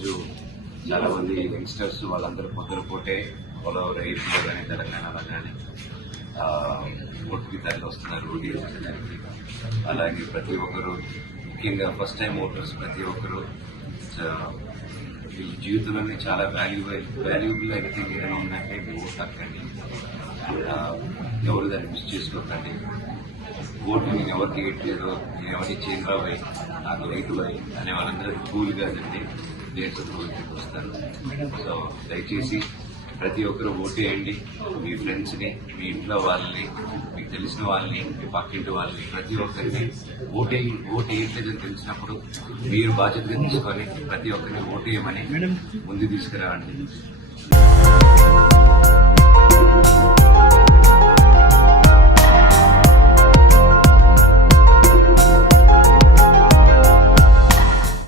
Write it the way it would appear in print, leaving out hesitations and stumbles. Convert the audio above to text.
ఈరోజు చాలా మంది యంగ్స్టర్స్ వాళ్ళందరూ పొద్దునపూటే ఆల్ ఓవర్ ఏపీలో కానీ తెలంగాణలో కానీ ఓటుకి తరలి వస్తున్నారు ఓటు వేసుకోవడానికి. అలాగే ప్రతి ఒక్కరు, ముఖ్యంగా ఫస్ట్ టైం ఓటర్స్ ప్రతి ఒక్కరు వీళ్ళ జీవితంలోనే చాలా వాల్యుబుల్ ఎనీథింగ్ ఏదైనా ఉందంటే ఓటు హక్కండి. ఎవరు దాన్ని మిస్ చేసుకోకండి. ఓటు నేను ఎవరికి వేయట్లేదు, నేను ఎవరికి చేయను రాబోయి, నాకు రైతు బాయ్ అనే వాళ్ళందరూ కూల్ కాదండి, దేశ అభివృద్ధికి వస్తారు. సో దయచేసి ప్రతి ఒక్కరు ఓటేయండి. మీ ఫ్రెండ్స్ని, మీ ఇంట్లో వాళ్ళని, మీకు తెలిసిన వాళ్ళని, మీ పక్కింటి వాళ్ళని, ప్రతి ఒక్కరిని ఓటేయట్లేదని తెలిసినప్పుడు మీరు బాధ్యతగా తీసుకొని ప్రతి ఒక్కరిని ఓటేయమని ముందు తీసుకురావండి.